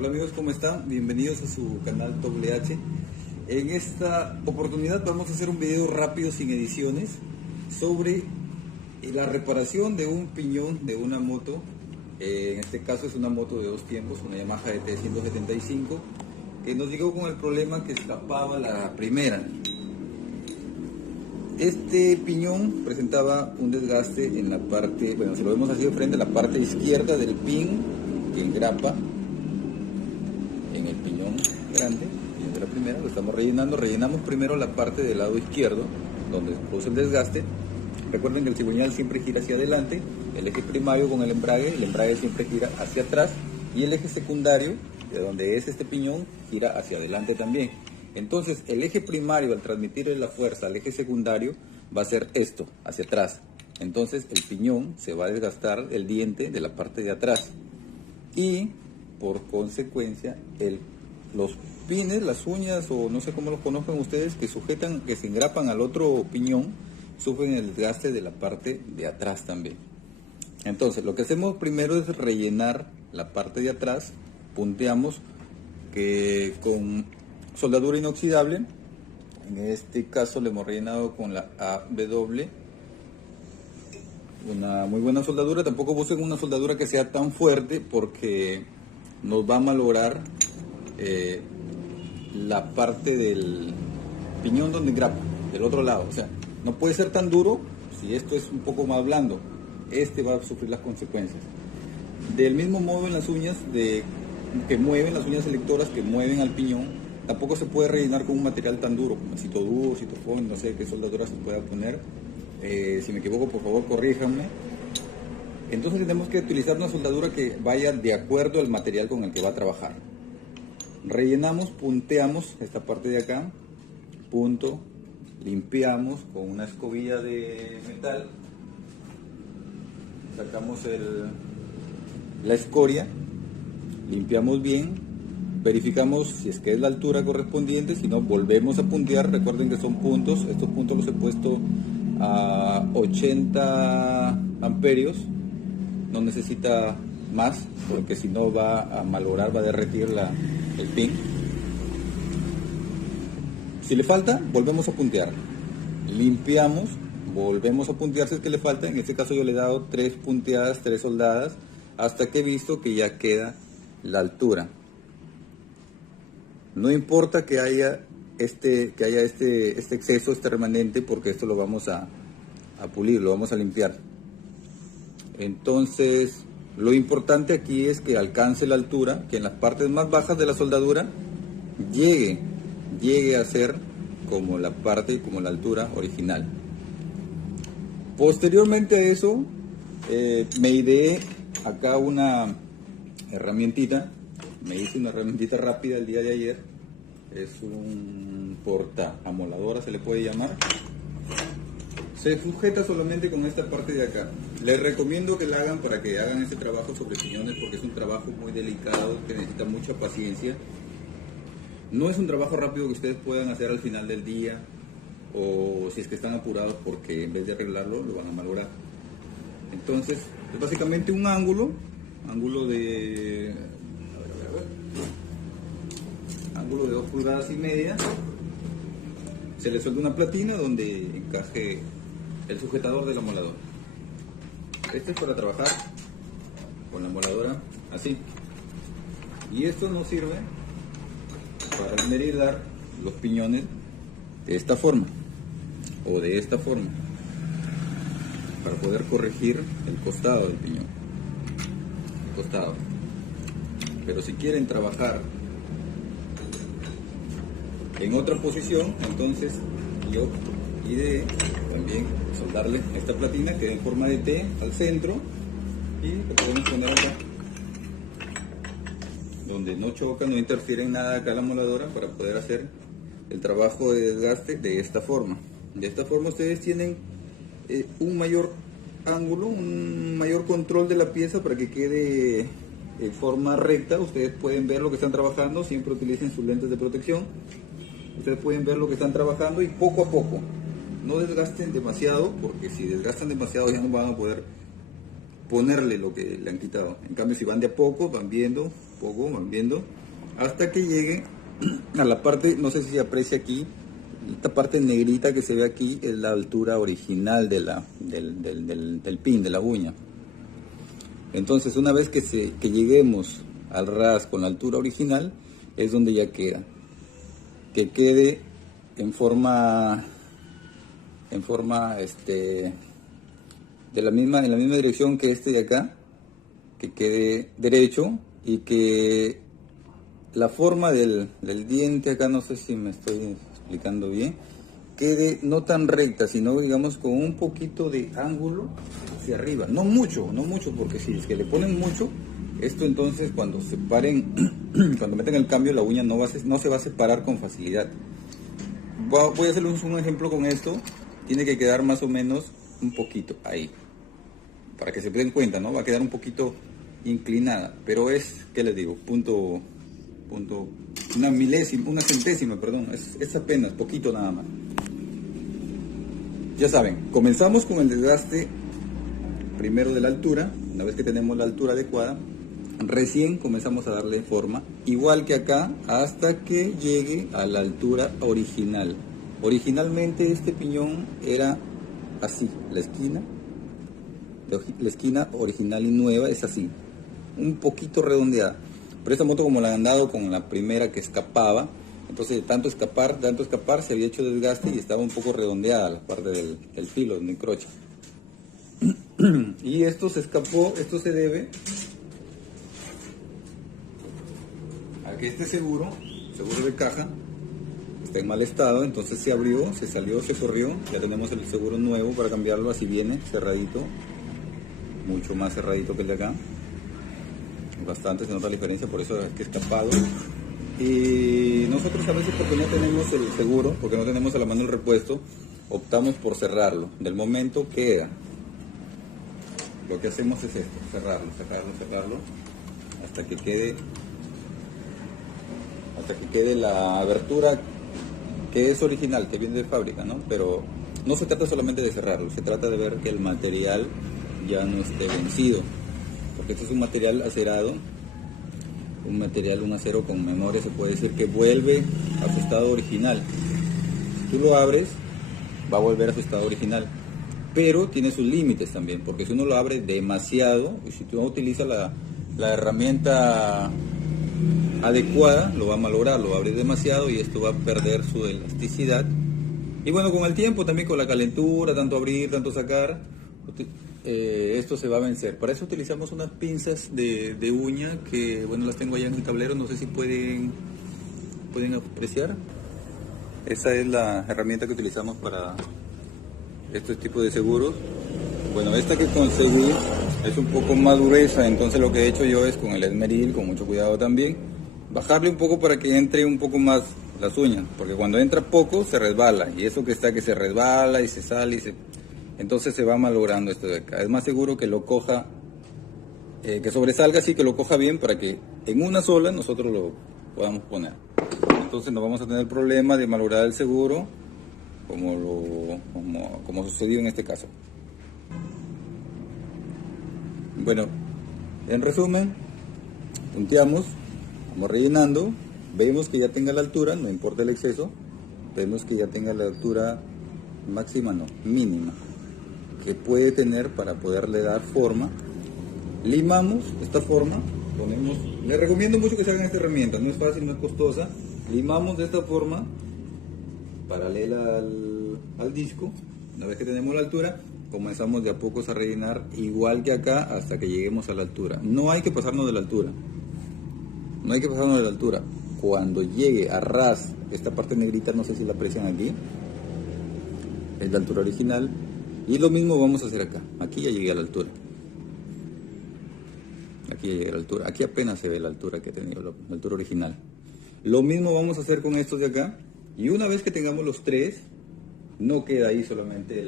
Hola amigos, ¿cómo están? Bienvenidos a su canal H. En esta oportunidad vamos a hacer un video rápido sin ediciones sobre la reparación de un piñón de una moto. En este caso es una moto de dos tiempos, una Yamaha GT175, que nos llegó con el problema que escapaba la primera. Este piñón presentaba un desgaste en la parte, bueno, si lo vemos así de frente, la parte izquierda del pin que engrapa en el piñón grande, piñón de la primera. Lo estamos rellenamos primero la parte del lado izquierdo donde se produce el desgaste. Recuerden que el cigüeñal siempre gira hacia adelante, el eje primario con el embrague siempre gira hacia atrás, y el eje secundario, de donde es este piñón, gira hacia adelante también. Entonces el eje primario, al transmitirle la fuerza al eje secundario, va a ser esto, hacia atrás. Entonces el piñón se va a desgastar el diente de la parte de atrás, y por consecuencia los pines, las uñas, o no sé cómo los conozcan ustedes, que sujetan, que se engrapan al otro piñón, sufren el desgaste de la parte de atrás también. Entonces lo que hacemos primero es rellenar la parte de atrás. Punteamos que con soldadura inoxidable, en este caso le hemos rellenado con la AW, una muy buena soldadura. Tampoco busquen una soldadura que sea tan fuerte porque nos va a malograr la parte del piñón donde grapa, del otro lado. O sea, no puede ser tan duro. Si esto es un poco más blando, este va a sufrir las consecuencias. Del mismo modo, en las uñas que mueven, las uñas selectoras que mueven al piñón, tampoco se puede rellenar con un material tan duro como Citoduro, Citofón, no sé qué soldadura se pueda poner. Si me equivoco, por favor, corríjanme. Entonces tenemos que utilizar una soldadura que vaya de acuerdo al material con el que va a trabajar. Rellenamos, punteamos esta parte de acá, punto, limpiamos con una escobilla de metal, sacamos la escoria, limpiamos bien, verificamos si es que es la altura correspondiente, si no volvemos a puntear. Recuerden que son puntos, estos puntos los he puesto a 80 amperios, no necesita más porque si no va a malograr, va a derretir el pin. Si le falta, volvemos a puntear, limpiamos, volvemos a puntear si es que le falta. En este caso yo le he dado 3 punteadas, 3 soldadas, hasta que he visto que ya queda la altura. No importa que haya este exceso, este remanente, porque esto lo vamos a pulir, lo vamos a limpiar. Entonces lo importante aquí es que alcance la altura, que en las partes más bajas de la soldadura llegue a ser como la altura original. Posteriormente a eso, me ideé acá una herramientita. Me hice una herramientita rápida el día de ayer. Es un porta amoladora, se le puede llamar. Se sujeta solamente con esta parte de acá. Les recomiendo que la hagan para que hagan este trabajo sobre piñones, porque es un trabajo muy delicado que necesita mucha paciencia. No es un trabajo rápido que ustedes puedan hacer al final del día, o si es que están apurados, porque en vez de arreglarlo lo van a malograr. Entonces es básicamente un ángulo de ángulo de 2,5 pulgadas. Se le suelta una platina donde encaje el sujetador del amolador. Este es para trabajar con la amoladora así, y esto nos sirve para enmeridar los piñones de esta forma o de esta forma, para poder corregir el costado del piñón, el costado. Pero si quieren trabajar en otra posición, entonces yo ideé también soldarle esta platina que en forma de T al centro, y lo podemos poner acá donde no choca, no interfiere en nada acá la amoladora, para poder hacer el trabajo de desgaste de esta forma. De esta forma ustedes tienen un mayor ángulo, un mayor control de la pieza para que quede en forma recta. Ustedes pueden ver lo que están trabajando, siempre utilicen sus lentes de protección. Ustedes pueden ver lo que están trabajando, y poco a poco, no desgasten demasiado, porque si desgastan demasiado ya no van a poder ponerle lo que le han quitado. En cambio, si van de a poco, van viendo poco, van viendo, hasta que llegue a la parte, no sé si se aprecia aquí, esta parte negrita que se ve aquí es la altura original de del pin, de la uña. Entonces, una vez que lleguemos al ras con la altura original, es donde ya queda. Que quede en forma en la misma dirección que este de acá, que quede derecho y que la forma del diente acá, no sé si me estoy explicando bien, quede no tan recta, sino digamos con un poquito de ángulo hacia arriba, no mucho, porque si es que le ponen mucho, esto entonces cuando separen, cuando meten el cambio, la uña no se va a separar con facilidad. Voy a hacerles un ejemplo con esto. Tiene que quedar más o menos un poquito ahí, para que se den cuenta, ¿no? Va a quedar un poquito inclinada, pero es, ¿qué les digo? Una milésima, una centésima, perdón, es apenas, poquito nada más. Ya saben, comenzamos con el desgaste primero de la altura. Una vez que tenemos la altura adecuada, recién comenzamos a darle forma, igual que acá, hasta que llegue a la altura original. Originalmente este piñón era así, la esquina original y nueva es así, un poquito redondeada. Pero esta moto, como la han dado con la primera que escapaba, entonces de tanto escapar se había hecho desgaste y estaba un poco redondeada la parte del filo, donde encrocha. Y esto se escapó, esto se debe a que este seguro de caja está en mal estado, entonces se abrió, se salió, se corrió. Ya tenemos el seguro nuevo para cambiarlo, así viene, cerradito, mucho más cerradito que el de acá, bastante, se nota la diferencia, por eso es que escapado. Y nosotros a veces, porque no tenemos el seguro, porque no tenemos a la mano el repuesto, optamos por cerrarlo. Del momento queda, lo que hacemos es esto, cerrarlo, hasta que quede la abertura que es original, que viene de fábrica, ¿no? Pero no se trata solamente de cerrarlo, se trata de ver que el material ya no esté vencido, porque este es un material acerado, un acero con memoria, se puede decir que vuelve a su estado original. Si tú lo abres, va a volver a su estado original, pero tiene sus límites también, porque si uno lo abre demasiado, y si tú no utilizas la herramienta adecuada, lo va a malograr, lo abres demasiado y esto va a perder su elasticidad. Y bueno, con el tiempo también, con la calentura, tanto abrir, tanto sacar, esto se va a vencer. Para eso utilizamos unas pinzas de uña que, bueno, las tengo allá en el tablero, no sé si pueden apreciar. Esa es la herramienta que utilizamos para estos tipos de seguros. Bueno, esta que conseguí es un poco más gruesa, entonces lo que he hecho yo es con el esmeril, con mucho cuidado también, bajarle un poco para que entre un poco más las uñas, porque cuando entra poco se resbala, y eso que se resbala y se sale entonces se va malogrando esto de acá. Es más seguro que lo coja, que sobresalga así, que lo coja bien, para que en una sola nosotros lo podamos poner. Entonces no vamos a tener problema de malograr el seguro como sucedió en este caso. Bueno, en resumen, punteamos, vamos rellenando, vemos que ya tenga la altura, no importa el exceso, vemos que ya tenga la altura máxima, no, mínima, que puede tener para poderle dar forma. Limamos esta forma, les recomiendo mucho que se hagan esta herramienta, no es fácil, no es costosa. Limamos de esta forma, paralela al disco. Una vez que tenemos la altura, comenzamos de a pocos a rellenar, igual que acá, hasta que lleguemos a la altura. No hay que pasarnos de la altura, Cuando llegue a ras, esta parte negrita, no sé si la aprecian aquí, es la altura original. Y lo mismo vamos a hacer acá. Aquí ya llegué a la altura. Aquí apenas se ve la altura que he tenido, la altura original. Lo mismo vamos a hacer con estos de acá. Y una vez que tengamos los tres, no queda ahí solamente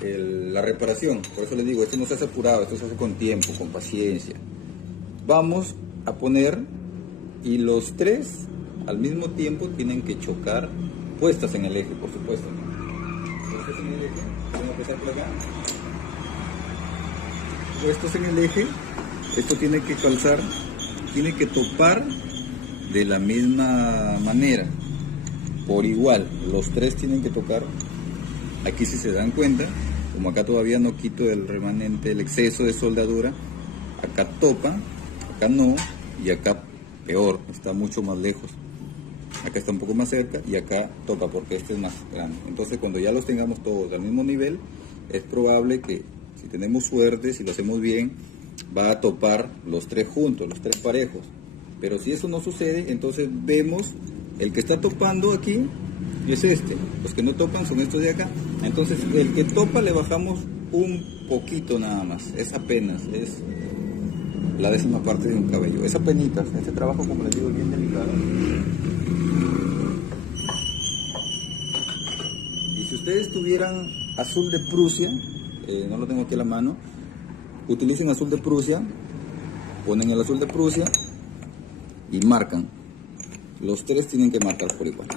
la reparación. Por eso les digo, esto no se hace apurado, esto se hace con tiempo, con paciencia. Vamos a poner, y los tres al mismo tiempo tienen que chocar, puestas en el eje, por supuesto. Puestos en el eje, vamos a empezar por acá. Puestos en el eje, esto tiene que calzar, tiene que topar de la misma manera, por igual, los tres tienen que tocar. Aquí si se dan cuenta, como acá todavía no quito el remanente, el exceso de soldadura, acá topa, acá no, y acá peor, está mucho más lejos. Acá está un poco más cerca y acá toca porque este es más grande. Entonces cuando ya los tengamos todos al mismo nivel, es probable que si tenemos suerte, si lo hacemos bien, va a topar los tres juntos, los tres parejos. Pero si eso no sucede, entonces vemos el que está topando aquí es este. Los que no topan son estos de acá. Entonces el que topa le bajamos un poquito nada más. Es apenas, es la 10ª parte de un cabello. Es apenitas. Este trabajo, como les digo, es bien delicado. Y si ustedes tuvieran azul de Prusia, no lo tengo aquí a la mano, utilicen azul de Prusia, ponen el azul de Prusia y marcan. Los tres tienen que marcar por igual.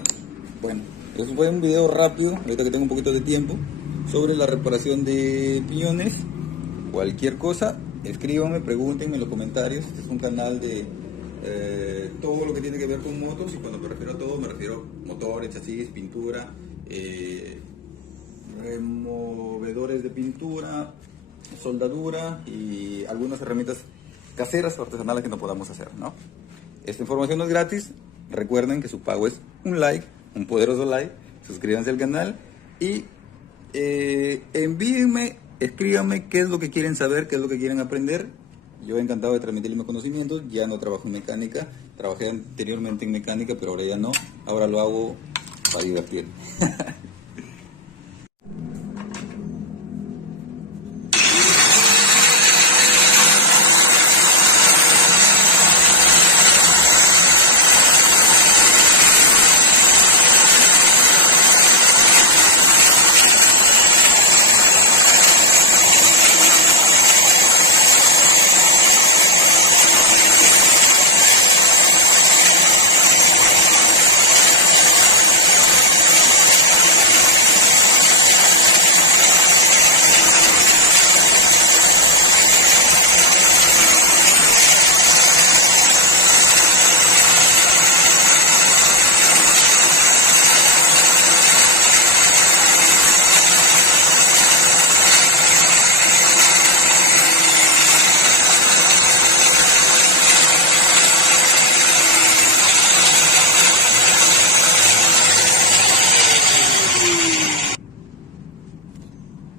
Bueno, eso fue un video rápido, ahorita que tengo un poquito de tiempo, sobre la reparación de piñones. Cualquier cosa, escríbanme, pregúntenme en los comentarios. Este es un canal de todo lo que tiene que ver con motos, y cuando me refiero a todo, me refiero a motores, chasis, pintura, removedores de pintura, soldadura y algunas herramientas caseras o artesanales que no podamos hacer, ¿no? Esta información no es gratis. Recuerden que su pago es un like, un poderoso like. Suscríbanse al canal y envíenme, escríbanme qué es lo que quieren saber, qué es lo que quieren aprender. Yo he encantado de transmitirles mis conocimientos. Ya no trabajo en mecánica, trabajé anteriormente en mecánica, pero ahora ya no. Ahora lo hago para divertirme.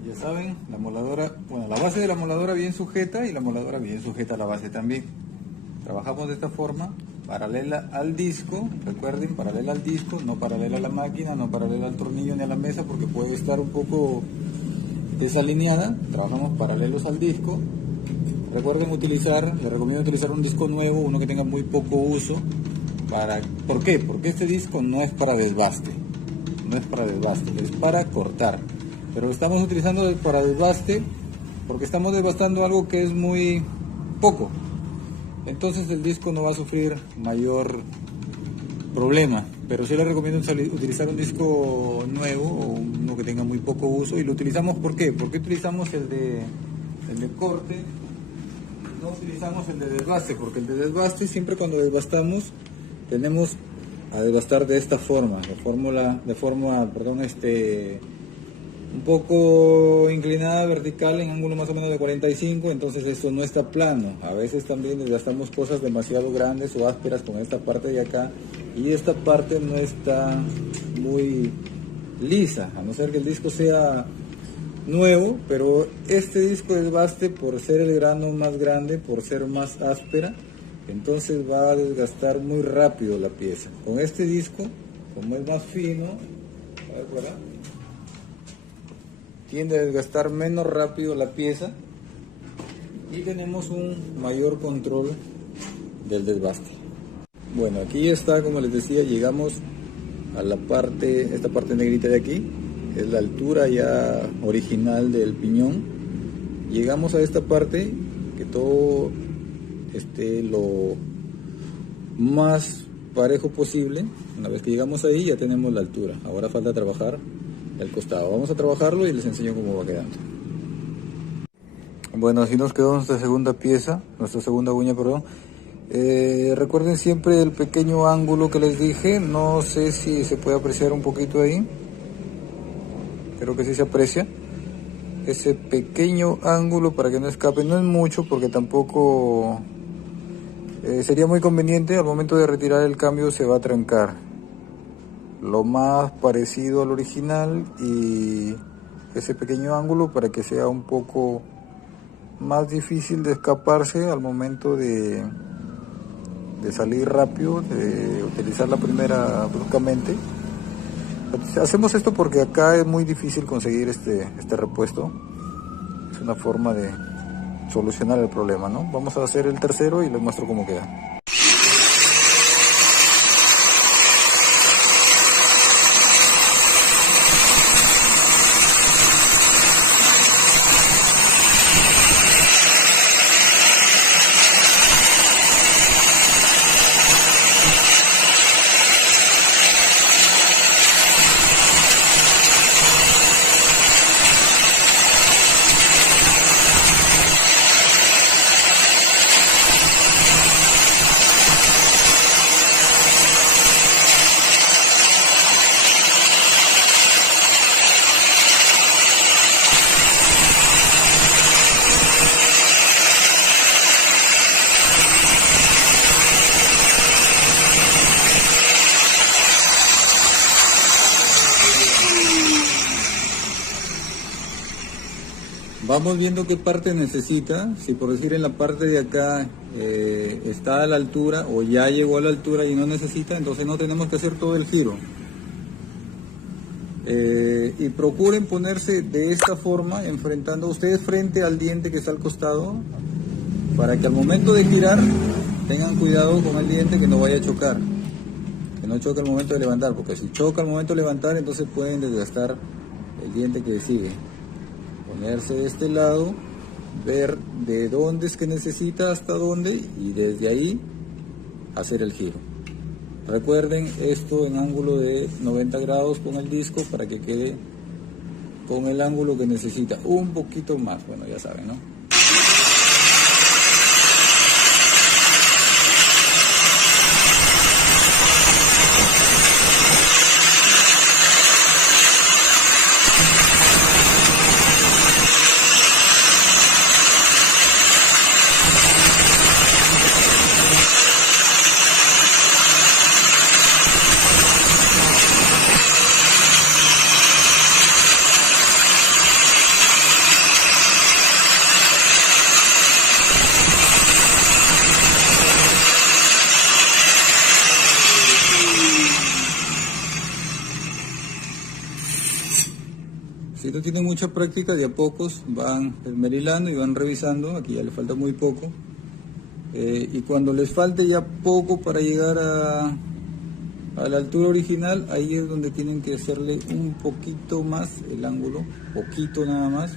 Ya saben, la moladora, bueno, la base de la moladora bien sujeta y la moladora bien sujeta a la base también. Trabajamos de esta forma, paralela al disco, recuerden, paralela al disco, no paralela a la máquina, no paralela al tornillo ni a la mesa porque puede estar un poco desalineada. Trabajamos paralelos al disco. Recuerden utilizar, les recomiendo utilizar un disco nuevo, uno que tenga muy poco uso. ¿Por qué? Porque este disco no es para desbaste, no es para desbaste, es para cortar. Pero lo estamos utilizando para desbaste porque estamos desbastando algo que es muy poco. Entonces el disco no va a sufrir mayor problema. Pero sí les recomiendo utilizar un disco nuevo o uno que tenga muy poco uso. Y lo utilizamos ¿por qué? Porque utilizamos el de corte, no utilizamos el de desbaste, porque el de desbaste siempre cuando desbastamos tenemos a desbastar de esta forma, un poco inclinada vertical en ángulo más o menos de 45, entonces esto no está plano. A veces también desgastamos cosas demasiado grandes o ásperas con esta parte de acá y esta parte no está muy lisa, a no ser que el disco sea nuevo, pero este disco de desbaste, por ser el grano más grande, por ser más áspera, entonces va a desgastar muy rápido la pieza. Con este disco, como es más fino, a ver por acá, tiende a desgastar menos rápido la pieza y tenemos un mayor control del desbaste. Bueno, aquí está, como les decía, llegamos a la parte, esta parte negrita de aquí, es la altura ya original del piñón. Llegamos a esta parte, que todo esté lo más parejo posible. Una vez que llegamos ahí ya tenemos la altura, ahora falta trabajar el costado. Vamos a trabajarlo y les enseño cómo va quedando. Bueno, así nos quedó nuestra segunda pieza, nuestra segunda uña, perdón. Recuerden siempre el pequeño ángulo que les dije, no sé si se puede apreciar un poquito ahí, creo que sí se aprecia. Ese pequeño ángulo para que no escape, no es mucho porque tampoco sería muy conveniente, al momento de retirar el cambio se va a trancar. Lo más parecido al original y ese pequeño ángulo para que sea un poco más difícil de escaparse al momento de salir rápido, de utilizar la primera bruscamente. Hacemos esto porque acá es muy difícil conseguir este repuesto. Es una forma de solucionar el problema, ¿no? Vamos a hacer el tercero y les muestro cómo queda. Vamos viendo qué parte necesita. Si por decir en la parte de acá está a la altura o ya llegó a la altura y no necesita, entonces no tenemos que hacer todo el giro. Y procuren ponerse de esta forma, enfrentando ustedes frente al diente que está al costado, para que al momento de girar tengan cuidado con el diente, que no vaya a chocar, que no choque al momento de levantar, porque si choca al momento de levantar, entonces pueden desgastar el diente que sigue. Ponerse de este lado, ver de dónde es que necesita hasta dónde y desde ahí hacer el giro. Recuerden esto en ángulo de 90 grados con el disco para que quede con el ángulo que necesita, un poquito más, bueno, ya saben, ¿no? Si no tienen mucha práctica, de a pocos van esmerilando y van revisando. Aquí ya les falta muy poco. Y cuando les falte ya poco para llegar a la altura original, ahí es donde tienen que hacerle un poquito más el ángulo, poquito nada más,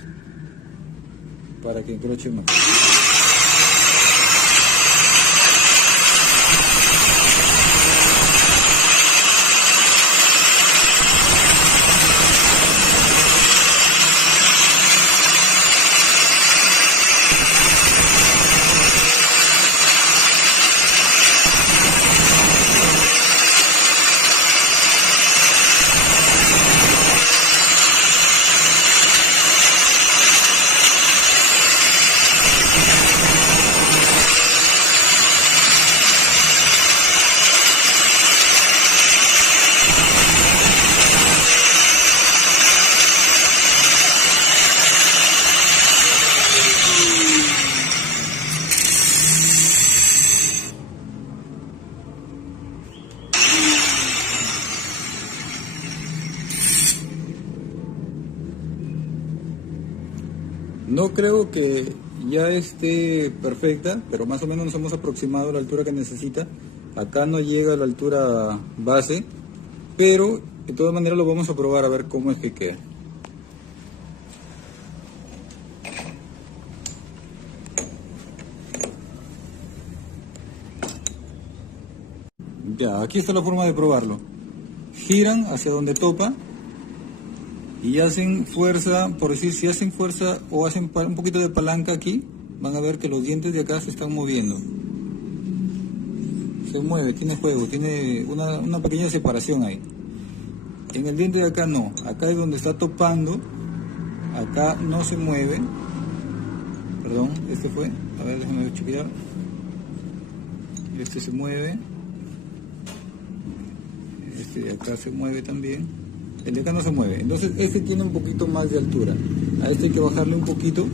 para que encroche más. No creo que ya esté perfecta, pero más o menos nos hemos aproximado a la altura que necesita. Acá no llega a la altura base, pero de todas maneras lo vamos a probar a ver cómo es que queda. Ya, aquí está la forma de probarlo. Giran hacia donde topa y hacen fuerza, por decir, si hacen fuerza o hacen un poquito de palanca aquí, van a ver que los dientes de acá se están moviendo. Se mueve, tiene juego, tiene una pequeña separación ahí. En el diente de acá no, acá es donde está topando, acá no se mueve. Perdón, este fue, a ver, déjame chequear. Este se mueve. Este de acá se mueve también. El de acá no se mueve. Entonces este tiene un poquito más de altura. A este hay que bajarle un poquito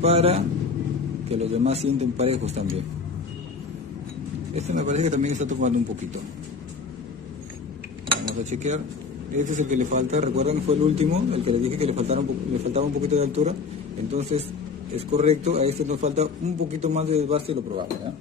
para que los demás sienten parejos también. Este me parece que también está tomando un poquito. Vamos a chequear. Este es el que le falta. Recuerdan que fue el último, el que les dije que le faltaba un poquito de altura. Entonces es correcto. A este nos falta un poquito más de desbaste y lo probamos, ¿ya?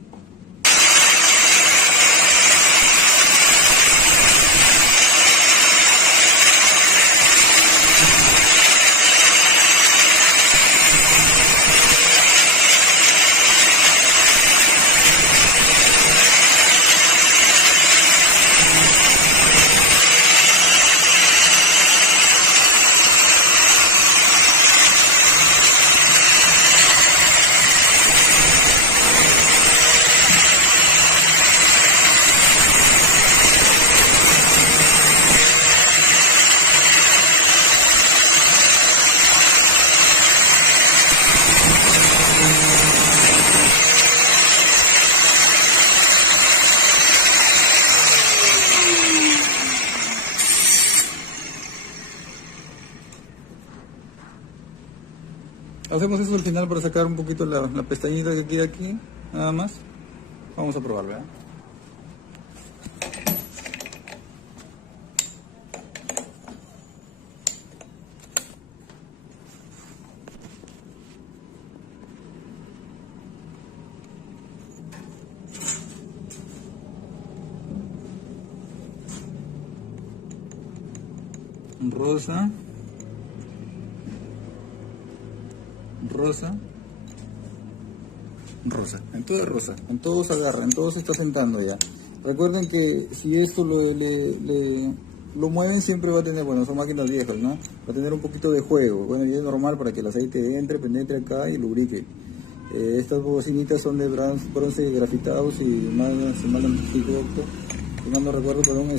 Hacemos eso al final para sacar un poquito la pestañita que queda aquí, nada más. Vamos a probar, ¿verdad? Rosa. Rosa, en todo es rosa, en todo se agarra, en todo se está sentando ya. Recuerden que si esto lo mueven siempre va a tener, bueno, son máquinas viejas, ¿no? Va a tener un poquito de juego, bueno, y es normal para que el aceite entre, penetre acá y lubrique. Estas bocinitas son de bronce grafitados y más no recuerdo, perdón,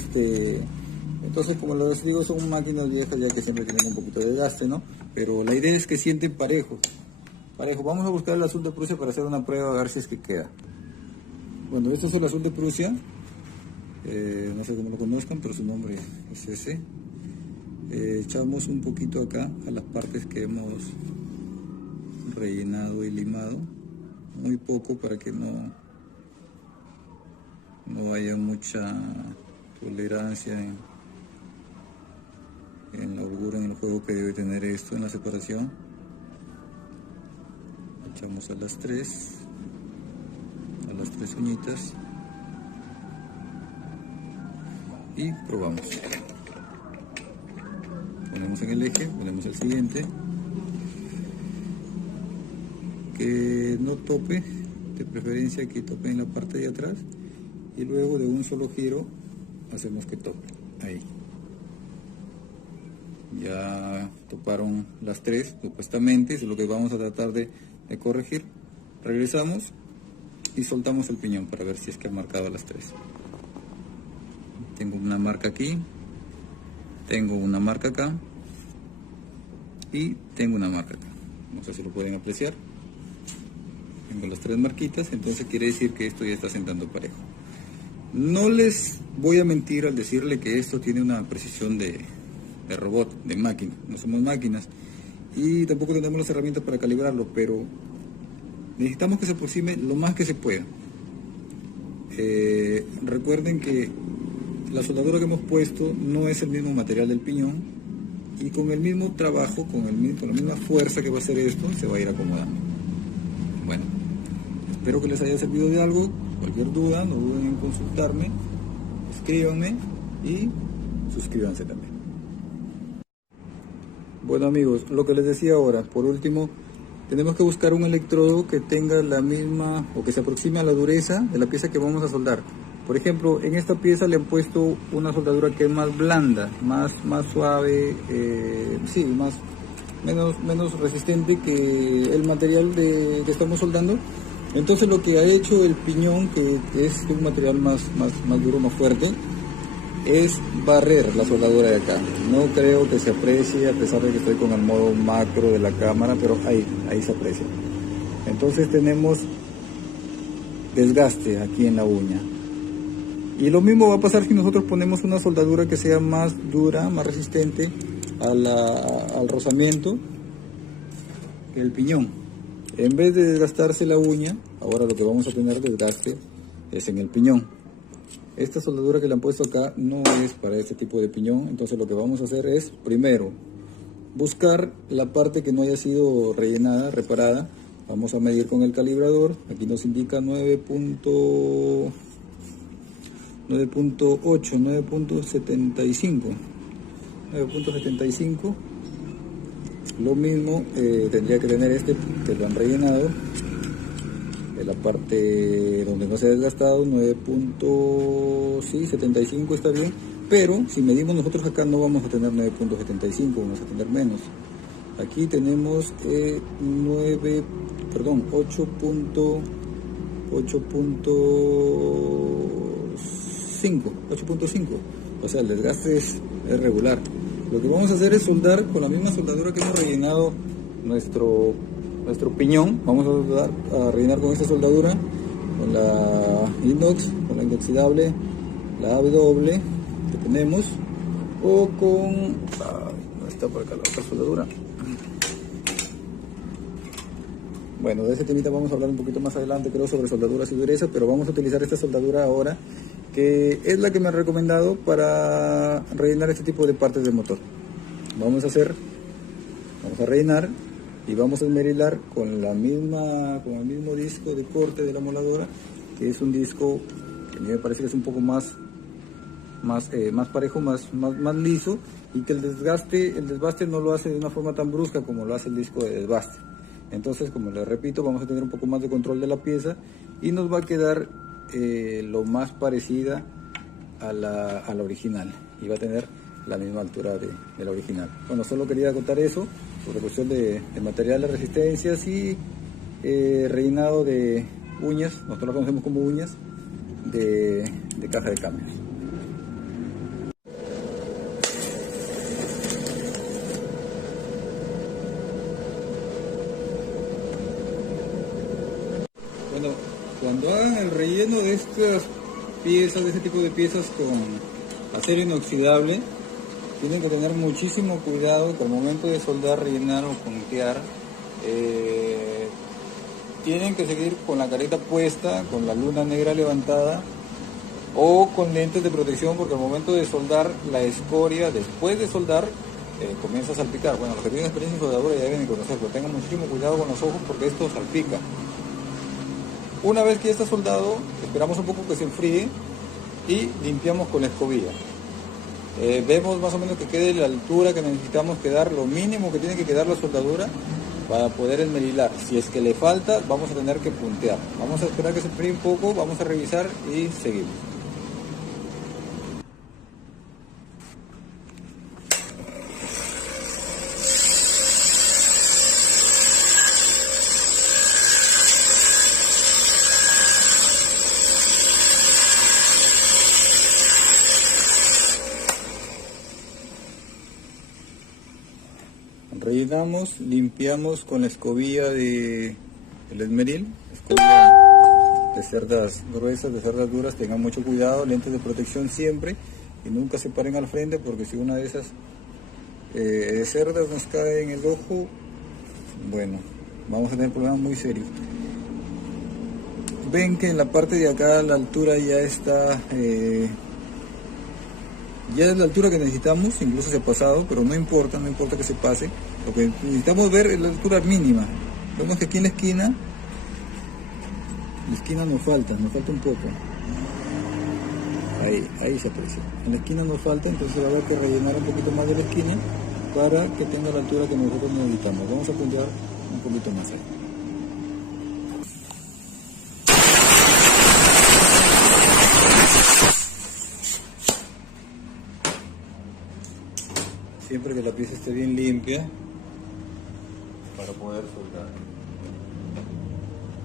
entonces, como les digo, son máquinas viejas ya que siempre tienen un poquito de desgaste, ¿no? Pero la idea es que sienten parejo. Vamos a buscar el azul de Prusia para hacer una prueba a ver si es que queda. Bueno, esto es el azul de Prusia. No sé cómo lo conozcan, pero su nombre es ese. Echamos un poquito acá a las partes que hemos rellenado y limado. Muy poco para que no haya mucha tolerancia en la holgura, en el juego que debe tener esto en la separación. Echamos a las tres uñitas y probamos. Ponemos en el eje, ponemos el siguiente, que no tope, de preferencia que tope en la parte de atrás, y luego de un solo giro hacemos que tope ahí. Ya toparon las tres, supuestamente, eso es lo que vamos a tratar de corregir. Regresamos y soltamos el piñón para ver si es que ha marcado las tres. Tengo una marca aquí, tengo una marca acá y tengo una marca acá. No sé si lo pueden apreciar. Tengo las tres marquitas, entonces quiere decir que esto ya está sentando parejo. No les voy a mentir al decirle que esto tiene una precisión de robot, de máquina. No somos máquinas y tampoco tenemos las herramientas para calibrarlo, pero necesitamos que se aproxime lo más que se pueda. Recuerden que la soldadura que hemos puesto no es el mismo material del piñón, y con el mismo trabajo, con la misma fuerza que va a hacer esto, se va a ir acomodando. Bueno, espero que les haya servido de algo. Cualquier duda, no duden en consultarme, escríbanme y suscríbanse también. Bueno amigos, lo que les decía ahora, por último, tenemos que buscar un electrodo que tenga la misma o que se aproxime a la dureza de la pieza que vamos a soldar. Por ejemplo, en esta pieza le han puesto una soldadura que es más blanda, más suave, sí, menos resistente que el material que estamos soldando. Entonces lo que ha hecho el piñón, que es un material más duro, más fuerte, es barrer la soldadura de acá. No creo que se aprecie, a pesar de que estoy con el modo macro de la cámara, pero ahí se aprecia. Entonces tenemos desgaste aquí en la uña. Y lo mismo va a pasar si nosotros ponemos una soldadura que sea más dura, más resistente al rozamiento que el piñón. En vez de desgastarse la uña, ahora lo que vamos a tener desgaste es en el piñón. Esta soldadura que le han puesto acá no es para este tipo de piñón, entonces lo que vamos a hacer es, primero, buscar la parte que no haya sido rellenada, reparada. Vamos a medir con el calibrador, aquí nos indica 9.8, 9.75. Lo mismo tendría que tener este que lo han rellenado, en la parte donde no se ha desgastado, 9.75 está bien, pero si medimos nosotros acá no vamos a tener 9.75, vamos a tener menos. Aquí tenemos 8.5, o sea, el desgaste es regular. Lo que vamos a hacer es soldar con la misma soldadura que hemos rellenado nuestro piñón. Vamos a rellenar con esta soldadura, con la inox, con la inoxidable, la AW que tenemos, o con... no está por acá la otra soldadura. Bueno, de ese temita vamos a hablar un poquito más adelante, creo, sobre soldaduras y dureza, pero vamos a utilizar esta soldadura ahora, que es la que me han recomendado para rellenar este tipo de partes del motor. Vamos a rellenar y vamos a esmerilar con el mismo disco de corte de la moladora, que es un disco que a mí me parece que es un poco más parejo, más liso, y que el desbaste no lo hace de una forma tan brusca como lo hace el disco de desbaste. Entonces, como les repito, vamos a tener un poco más de control de la pieza y nos va a quedar lo más parecida a la original, y va a tener la misma altura de la original. Bueno, solo quería contar eso sobre cuestión de materiales, resistencias y rellenado de uñas, nosotros lo conocemos como uñas de caja de cambios. Bueno, cuando hagan el relleno de estas piezas, de este tipo de piezas con acero inoxidable, tienen que tener muchísimo cuidado que al momento de soldar, rellenar o puntear, tienen que seguir con la careta puesta, con la luna negra levantada o con lentes de protección, porque al momento de soldar la escoria, después de soldar, comienza a salpicar. Bueno, los que tienen experiencia en soldadura ya deben conocer, pero tengan muchísimo cuidado con los ojos porque esto salpica. Una vez que ya está soldado, esperamos un poco que se enfríe y limpiamos con la escobilla. Vemos más o menos que quede la altura que necesitamos quedar, lo mínimo que tiene que quedar la soldadura para poder esmerilar. Si es que le falta, vamos a tener que puntear. Vamos a esperar que se enfríe un poco, vamos a revisar y seguimos. Rellenamos, limpiamos con la escobilla del esmeril, escobilla de cerdas gruesas, de cerdas duras. Tengan mucho cuidado, lentes de protección siempre y nunca se paren al frente, porque si una de esas cerdas nos cae en el ojo, bueno, vamos a tener problemas muy serios. Ven que en la parte de acá la altura ya está... ya es la altura que necesitamos, incluso se ha pasado, pero no importa que se pase. Lo que necesitamos ver es la altura mínima. Vemos que aquí en la esquina nos falta un poco. Ahí se aprecia. En la esquina nos falta, entonces va a haber que rellenar un poquito más de la esquina para que tenga la altura que nosotros necesitamos. Vamos a puntear un poquito más ahí. siempre que la pieza esté bien limpia para poder soldar.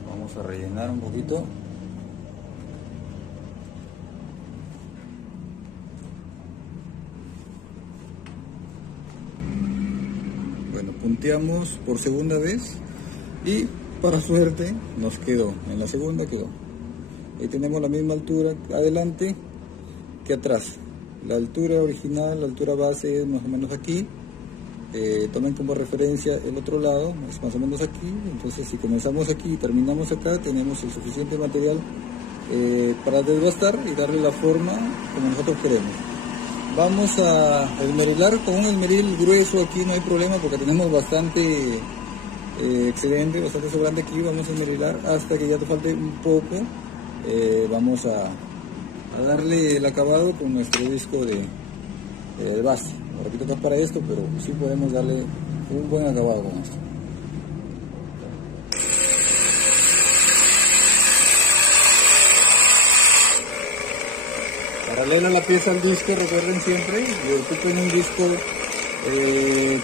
Vamos a rellenar un poquito. Bueno, punteamos por segunda vez y para suerte nos quedó, en la segunda quedó. Ahí tenemos la misma altura adelante que atrás. La altura original, la altura base es más o menos aquí. Tomen como referencia el otro lado, es más o menos aquí. Entonces si comenzamos aquí y terminamos acá, tenemos el suficiente material para desbastar y darle la forma como nosotros queremos. Vamos a esmerilar con un esmeril grueso, aquí no hay problema porque tenemos bastante excedente, bastante sobrante aquí. Vamos a esmerilar hasta que ya te falte un poco. Vamos a darle el acabado con nuestro disco de base. Repito que es para esto, pero sí podemos darle un buen acabado con esto. Paralela la pieza al disco, recuerden siempre, ocupen un disco que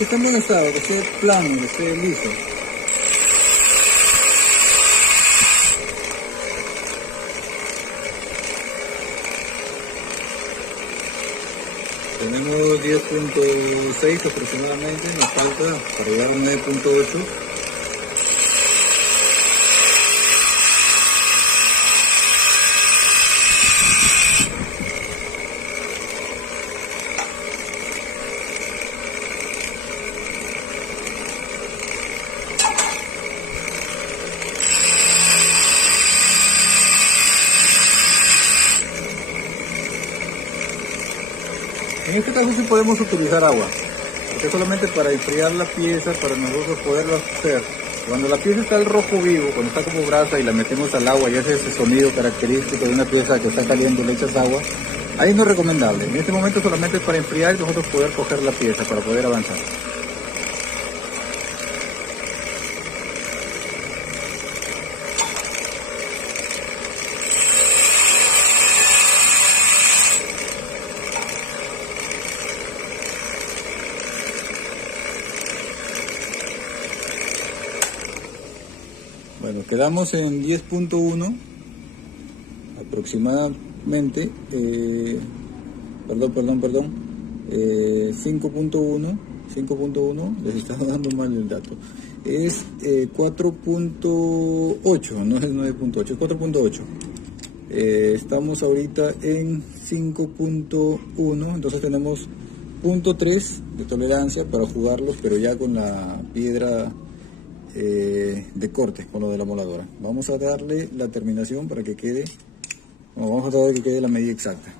esté en buen estado, que esté plano, que esté liso. Tenemos 10.6 aproximadamente, nos falta para llegar a 9.8. En este caso sí podemos utilizar agua, porque solamente para enfriar la pieza, para nosotros poderlo hacer. Cuando la pieza está al rojo vivo, cuando está como brasa y la metemos al agua y hace ese sonido característico de una pieza que está caliente, le echas agua, ahí no es recomendable. En este momento solamente es para enfriar y nosotros poder coger la pieza, para poder avanzar. Bueno, quedamos en 10.1 aproximadamente, 5.1, les estaba dando mal el dato, es 4.8, no es 9.8, es 4.8. Estamos ahorita en 5.1, entonces tenemos 0.3 de tolerancia para jugarlos, pero ya con la piedra de corte, con lo de la moladora. Vamos a darle la terminación para que quede, vamos a tratar de que quede la medida exacta.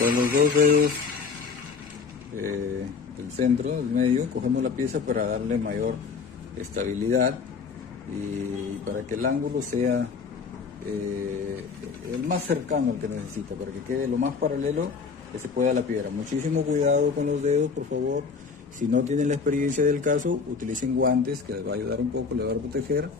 Con los dos dedos del centro, del medio, cogemos la pieza para darle mayor estabilidad y para que el ángulo sea el más cercano al que necesita, para que quede lo más paralelo que se pueda a la piedra. Muchísimo cuidado con los dedos, por favor. Si no tienen la experiencia del caso, utilicen guantes, que les va a ayudar un poco, les va a proteger.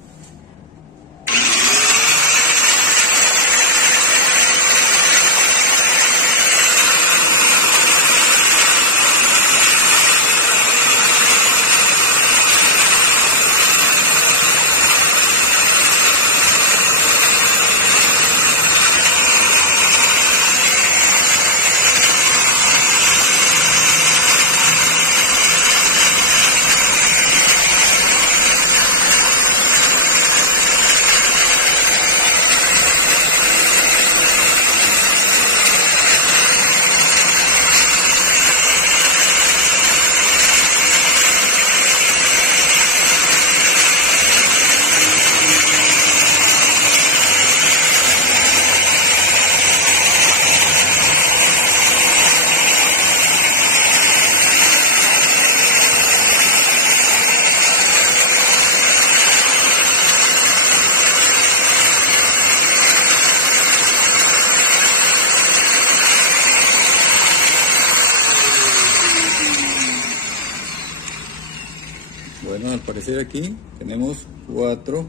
Bueno, al parecer aquí tenemos 4,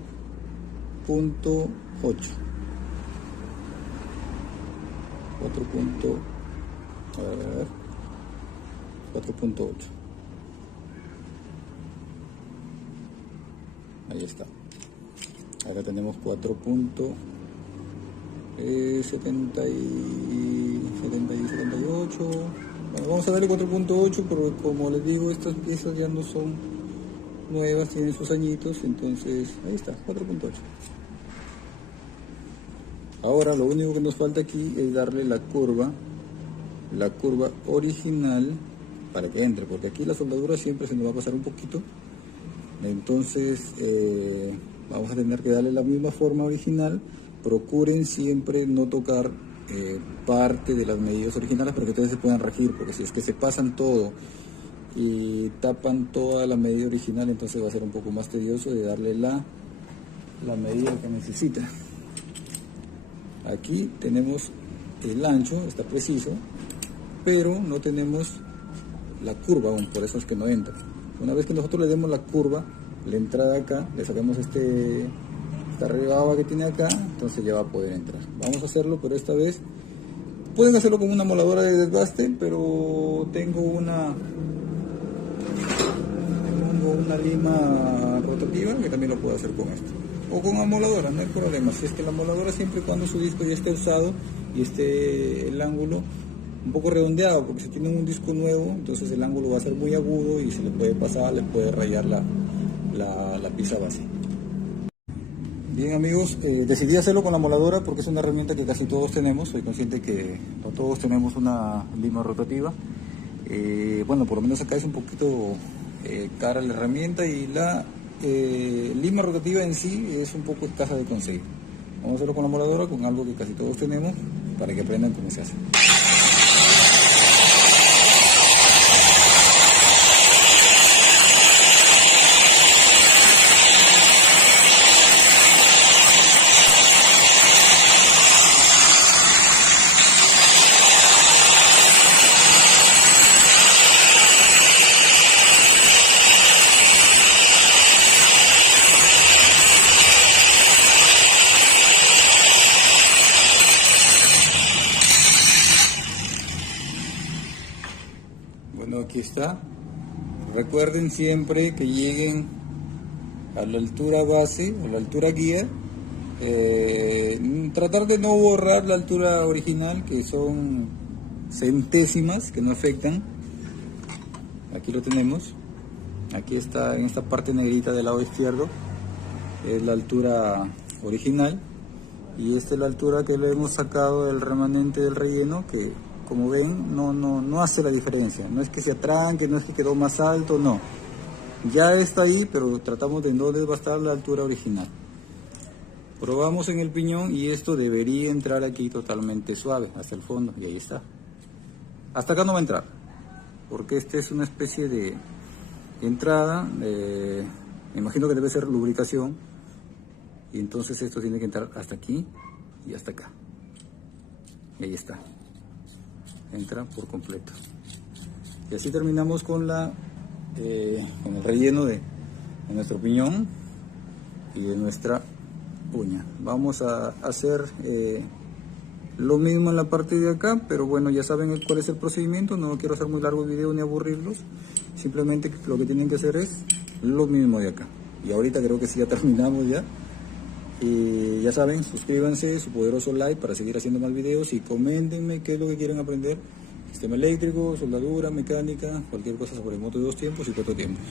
4.8. 4.8. Ahí está. Acá tenemos 4.78. Bueno, vamos a darle 4.8, pero como les digo, estas piezas ya no son nuevas, tienen sus añitos, entonces ahí está, 4.8. Ahora lo único que nos falta aquí es darle la curva original para que entre, porque aquí la soldadura siempre se nos va a pasar un poquito, entonces vamos a tener que darle la misma forma original. Procuren siempre no tocar parte de las medidas originales para que ustedes se puedan regir, porque si es que se pasan todo y tapan toda la medida original, entonces va a ser un poco más tedioso de darle la medida que necesita. Aquí tenemos el ancho, está preciso, pero no tenemos la curva aún, por eso es que no entra. Una vez que nosotros le demos la curva, la entrada acá, le sacamos esta rebaba que tiene acá, entonces ya va a poder entrar. Vamos a hacerlo, pero esta vez pueden hacerlo con una moladora de desgaste, pero tengo una lima rotativa que también lo puedo hacer con esto, o con amoladora, no hay problema. Si es que la amoladora, siempre y cuando su disco ya esté usado y esté el ángulo un poco redondeado, porque si tienen un disco nuevo, entonces el ángulo va a ser muy agudo y se le puede pasar, le puede rayar la pieza base. Bien amigos, decidí hacerlo con la moladora porque es una herramienta que casi todos tenemos. Soy consciente que no todos tenemos una lima rotativa. Bueno, por lo menos acá es un poquito cara la herramienta, y la lima rotativa en sí es un poco escasa de conseguir. Vamos a hacerlo con la moladora, con algo que casi todos tenemos, para que aprendan cómo se hace. Bueno, aquí está. Recuerden siempre que lleguen a la altura base, a la altura guía. Tratar de no borrar la altura original, que son centésimas que no afectan. Aquí lo tenemos. Aquí está, en esta parte negrita del lado izquierdo, es la altura original. Y esta es la altura que le hemos sacado del remanente del relleno, que como ven no hace la diferencia. No es que se atranque, no es que quedó más alto, no. Ya está ahí, pero tratamos de no desbastar la altura original. Probamos en el piñón y esto debería entrar aquí totalmente suave, hasta el fondo, y ahí está. Hasta acá no va a entrar, porque esta es una especie de entrada, me imagino que debe ser lubricación, y entonces esto tiene que entrar hasta aquí y hasta acá. Y ahí está. Entra por completo. Y así terminamos con con el relleno de nuestro piñón y de nuestra uña. Vamos a hacer lo mismo en la parte de acá, pero bueno, ya saben cuál es el procedimiento. No quiero hacer muy largo el video ni aburrirlos. Simplemente lo que tienen que hacer es lo mismo de acá. Y ahorita creo que sí, ya terminamos ya. Y ya saben, suscríbanse, su poderoso like para seguir haciendo más videos, y coméntenme qué es lo que quieren aprender: sistema eléctrico, soldadura, mecánica, cualquier cosa sobre moto de 2 tiempos y 4 tiempos.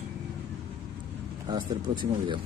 Hasta el próximo video.